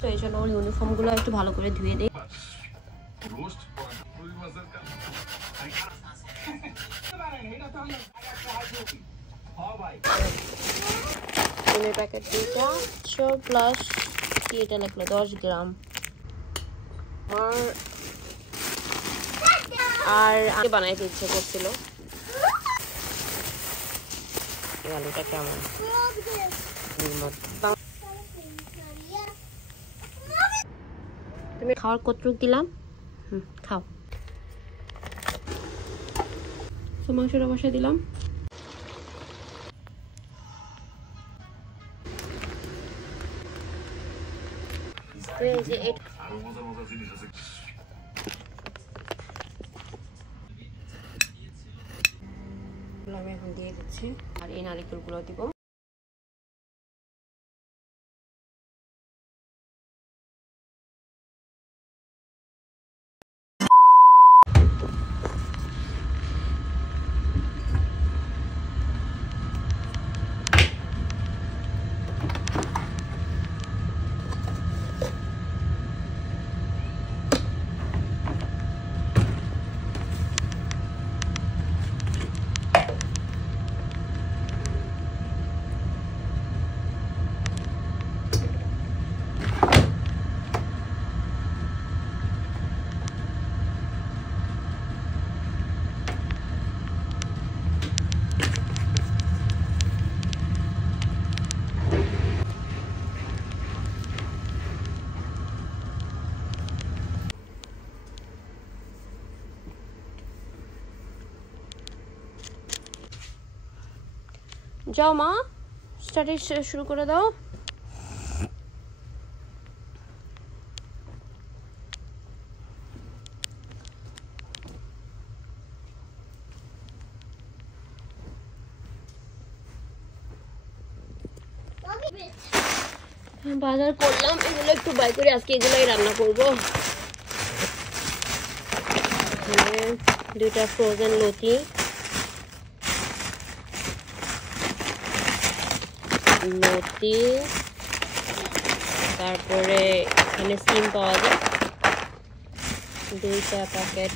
তো এই জন্য ওর ইউনিফর্মগুলো একটু ভালো করে ধুয়ে দিই। তেলের প্যাকেট 2টা প্লাস কি এটা লাগলো 10 গ্রাম। আর বানাইতে ইচ্ছে করছিল। এই আলুটা কেমন তুমি খাওয়ার কতটুক দিলাম? খাও। তো মাংসটা বসে দিলাম। আমি এখন দিয়ে দিচ্ছি আর এই নারিকেলগুলো দিব। যাও মা, স্টাডি শুরু করে দাও। বাজার করলাম, এগুলো একটু বাই করে আজকে এগুলোই রান্না করবো। এখানে 2টা ফ্রোজেন লতি, তারপরে এখানে সিম পাওয়া যায় 2টা প্যাকেট,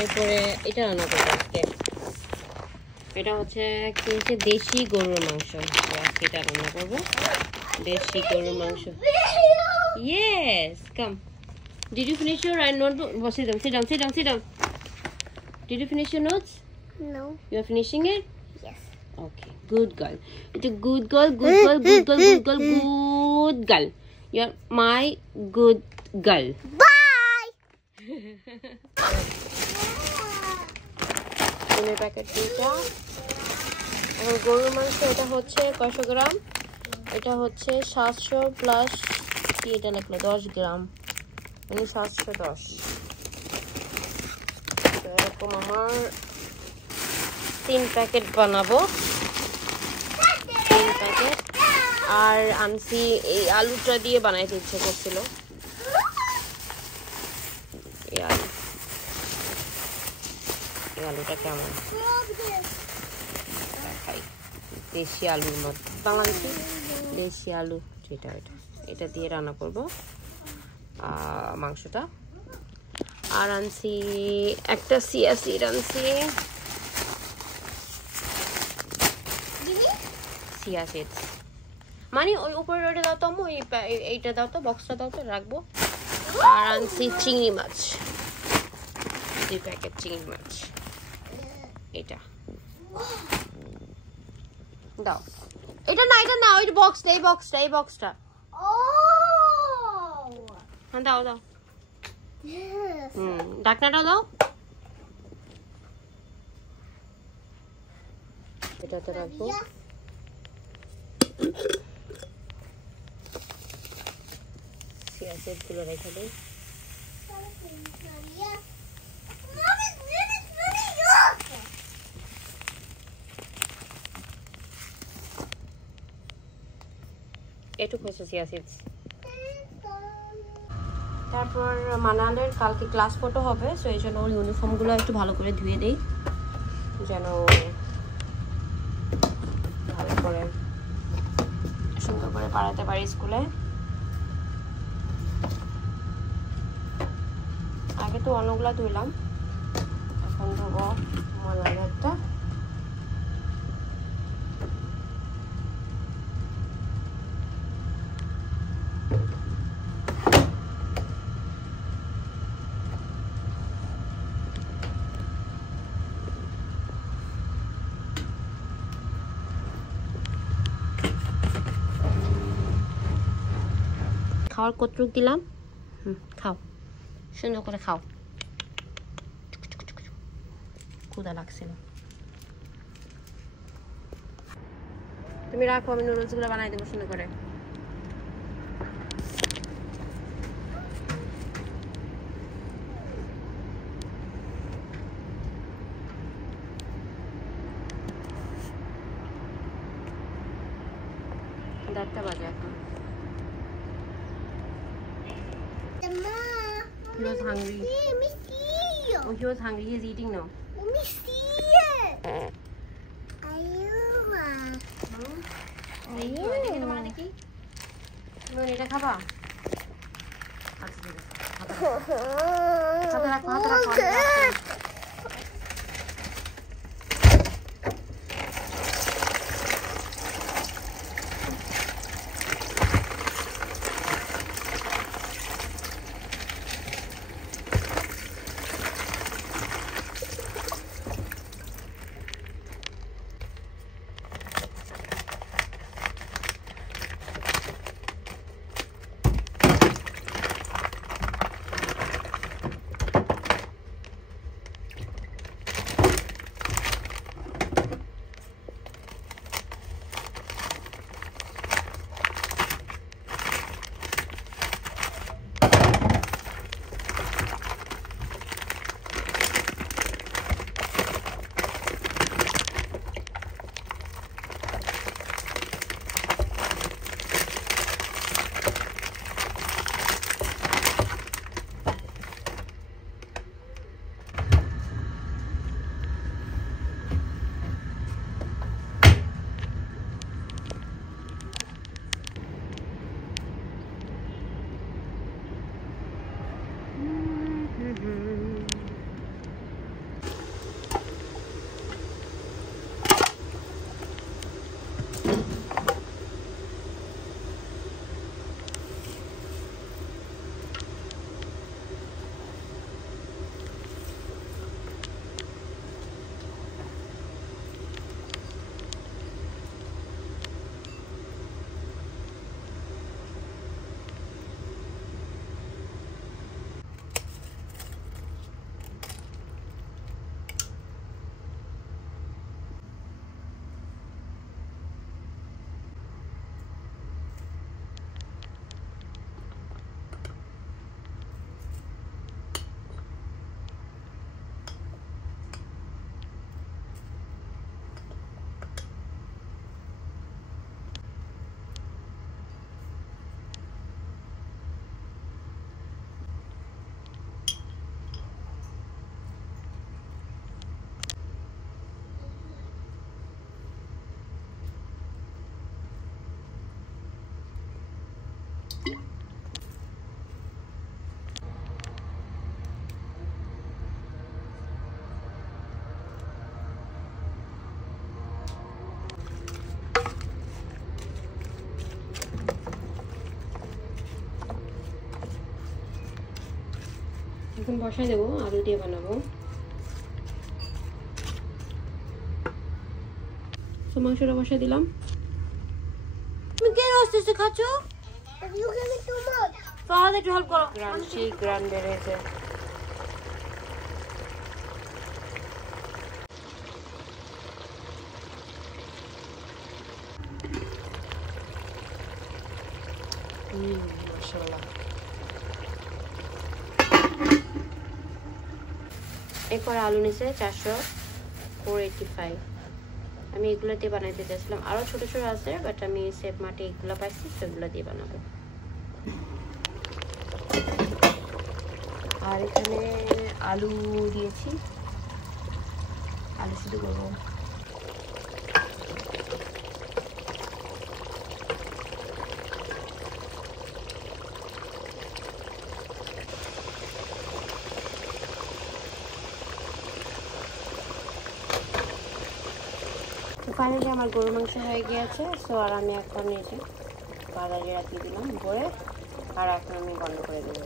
এরপরে এটা রান্না করবো আজকে। এটা হচ্ছে কি হচ্ছে দেশি গরুর মাংস। আজকে এটা রান্না করবো দেশি গরুর মাংস। Yes, come. Did you finish your notebook? Sit down, sit down, sit down, sit down. Did you finish your notes? No. You are finishing it? Yes. Okay, good girl. It's a good girl, good girl, good girl, good girl, good girl. You're my good girl. Bye. তেলের প্যাকেট 2টা। এখন গরুর মাংস এটা হচ্ছে কয়শো গ্রাম? এটা হচ্ছে 700 প্লাস কি এটা লাগলো 10 গ্রাম, মানে 710। এরকম আমার 3 প্যাকেট বানাবো, 3 প্যাকেট। আর আনছি এই আলুটা দিয়ে বানাইতে ইচ্ছে করছিল। এই আলুটা কেমন দেশি আলুর মতো, বাংলাদেশি দেশি আলু যেটা, এটা দিয়ে রান্না করবো মাংসটা। আর আনছি একটা চিয়া সিড, আনছি চিয়া সিড, মানে ওই উপরে ওইটা দাও তো, এইটা দাও তো, বক্সটা দাও তো, রাখবো। আর আনছি চিংড়ি মাছ, 2 প্যাকেট চিংড়ি মাছ। এটা দাও, এটা না, এটা না, ওই বক্সটা, এই বক্সটা, এই বক্সটা। হ্যাঁ দাও দাও। ঢাকনাটা দাও। এটাতে রাখবো। চিয়া সিডগুলো রেখে দিই। এটুকু হচ্ছে চিয়া সিডস। তারপর মানালের কালকে ক্লাস ফটো হবে, সো এই জন্য ওর ইউনিফর্মগুলো একটু ভালো করে ধুয়ে দিই, যেন করে সুন্দর করে পাঠাতে পারি স্কুলে। আগে তো অনেকগুলা ধুইলাম, এখন ধোবো মলাদারটা। খাওয়ার কতটুক দিলাম? খাও, সুন্দর করে খাও। ক্ষুধা লাগছিল। তুমি রাখো, আমি নুডলসগুলো বানাই দেবো সুন্দর করে। দেড়টা বাজে এখন। He was hungry. Let me see you. Oh, he was hungry. He is eating now. Let me see it. Ayuba. দেখি তোমার দেখি। তুমি এটা খাবা? আচ্ছা ঠিক আছে। হাতে রাখো, হাতে রাখো, হাতে রাখো। এখন বসাই দেবো, আলু দিয়ে বানাবো। তো মাংসটা বসাই দিলাম। তুমি কেন আস্তে আস্তে খাচ্ছ? You give me too much. তাহলে একটু হেল্প করো। গ্রান, সেই গ্রান বেড়েছে। মাশাআল্লাহ। এরপর আলু নিচে 485। আমি এগুলো দিয়ে বানাইতে চাইছিলাম, আরো ছোট ছোট আছে, বাট আমি সেফ মাঠে এগুলো পাইছি, সেগুলো দিয়ে বানাবো। আর এখানে আলু দিয়েছি, আলু শুধু করবো। ফাইনালি আমার গরুর মাংস হয়ে গিয়েছে। সো আর আমি এখন এই যে বাদালি রাখিয়ে দিলাম বয়ে, আর এখন আমি বন্ধ করে দেবো।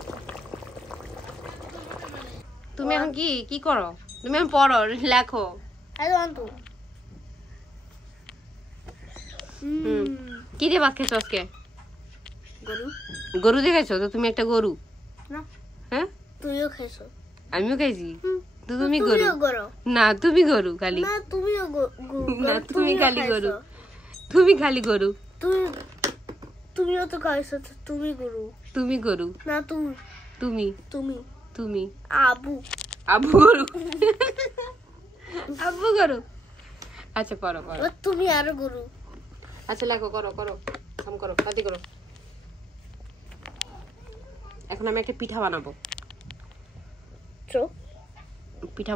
তুমি এখন কি করো? তুমি এখন পড়ো, লেখো। I want to. কি দিয়ে ভাত খেয়েছো আজকে? গরু গরু দিয়ে খাইছো? তো তুমি একটা গরু। না, হ্যাঁ, তুমিও খেয়েছো। আমিও খাইছি। তো তুমি গরু তুমিও গরু। না, তুমি গরু খালি। না, তুমিও গরু। না, তুমি তুমিও খালি গরু। খাইছো। তুমি খালি গরু। তুমিও তো খাইছো, তো তুমি গরু। তুমি গরু। না, তুমি তুমি তুমি তুমি আবু। আব্বু গরু। আব্বু গরু। আচ্ছা করো করো। আর তুমি আরো গরু। আচ্ছা লেখো, করো করো, কাম করো, কাটি করো। এখন আমি একটা পিঠা বানাবো। চো পিঠা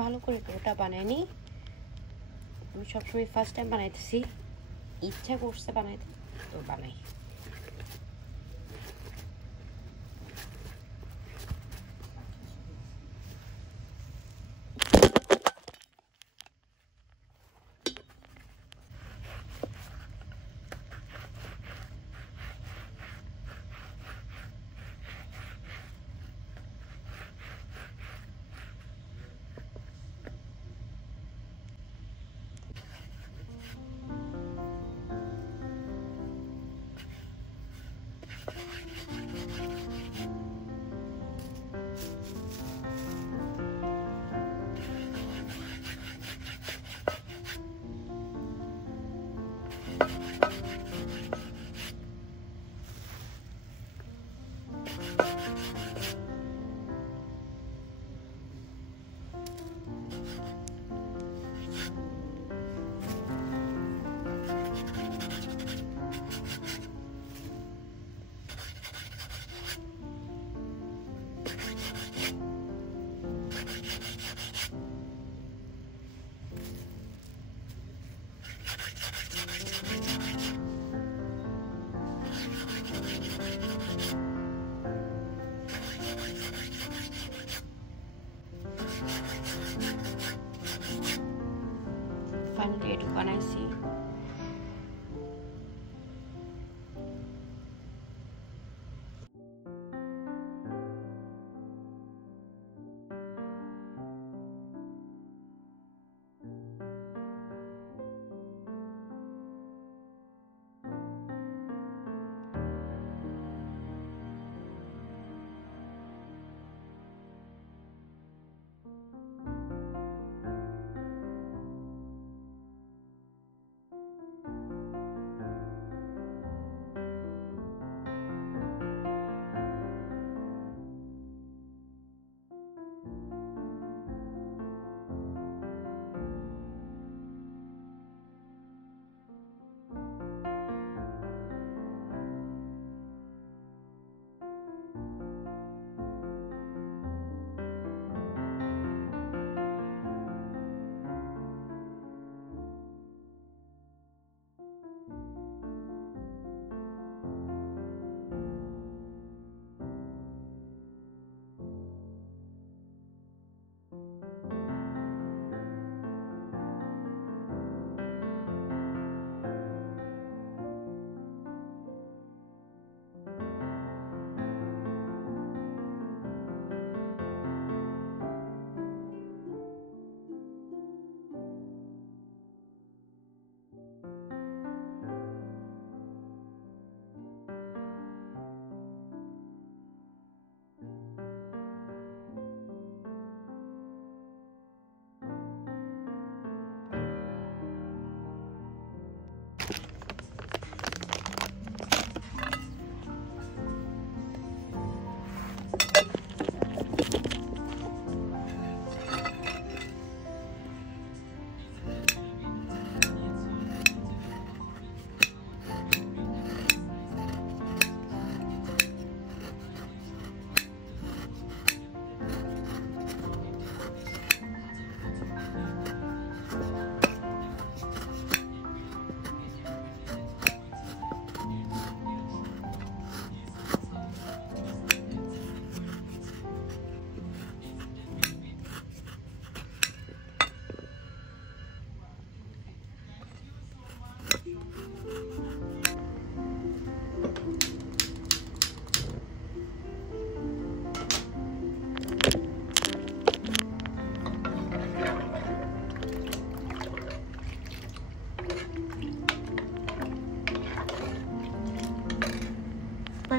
ভালো করে ওটা বানাইনি। আমি সবসময় ফার্স্ট টাইম বানাইতেছি, ইচ্ছা করছে বানাইতে, তো বানাই। ফাইনালি এটুকু বানাইছি।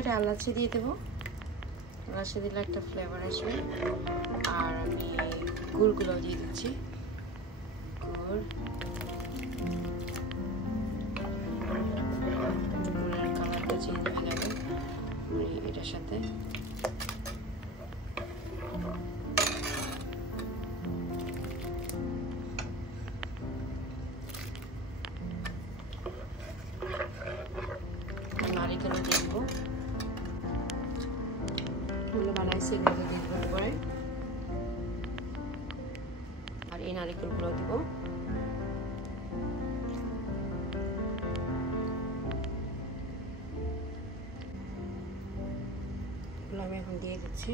এটা এলাচি দিয়ে দেবো, এলাচি দিলে একটা ফ্লেভার আসবে। আর আমি গুড়গুলো দিয়ে দিচ্ছি, গুড়ের কালারটা চেঞ্জ হয়ে যাবে এটার সাথে। নারিকেলও দেখবো, এগুলো বানাইছি, এগুলো দিয়ে দেবো পরে। আর এই নারিকেলগুলো দিব। এগুলো আমি এখন দিয়ে দিচ্ছি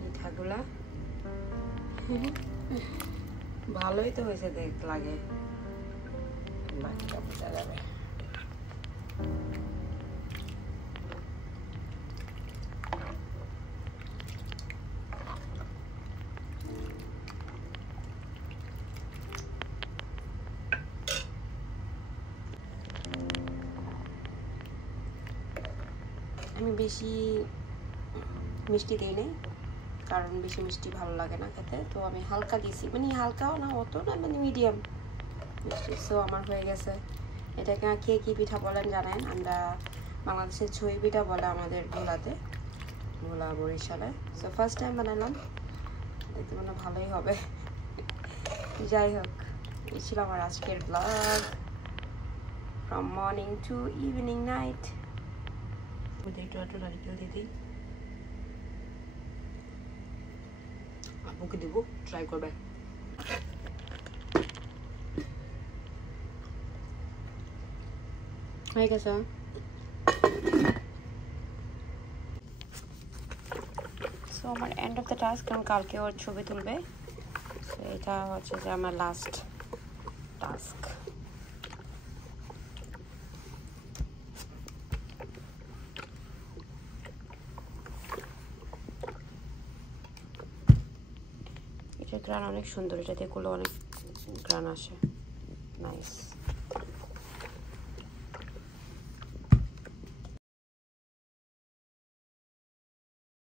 পিঠাগুলা। ভালোই তো হয়েছে, দেখতে লাগে, বাকিটা বোঝা যাবে। আমি বেশি মিষ্টি দিই নাই, কারণ বেশি মিষ্টি ভালো লাগে না খেতে, তো আমি হালকা দিয়েছি, মানে হালকাও না অত না, মানে মিডিয়াম মিষ্টি। সো আমার হয়ে গেছে। এটাকে কে কী পিঠা বলেন জানেন? আমরা বাংলাদেশের ছই পিঠা বলে আমাদের ভোলাতে, ভোলা বরিশালে। সো ফার্স্ট টাইম বানালাম, দেখতে মনে ভালোই হবে। যাই হোক, এই ছিল আমার আজকের blog, from morning to evening night. একটু নারিকেল দিয়ে দিই, আপুকে দেবো, ট্রাই করবে। হয়ে গেছে। সো আমার এন্ড অফ দ্য টাস্ক, কারণ কালকে ওর ছবি তুলবে। সো এটা হচ্ছে যে আমার লাস্ট টাস্ক। এটার গ্রান অনেক সুন্দর, এটা দিয়ে করলে অনেক গ্রান আসে, নাইস।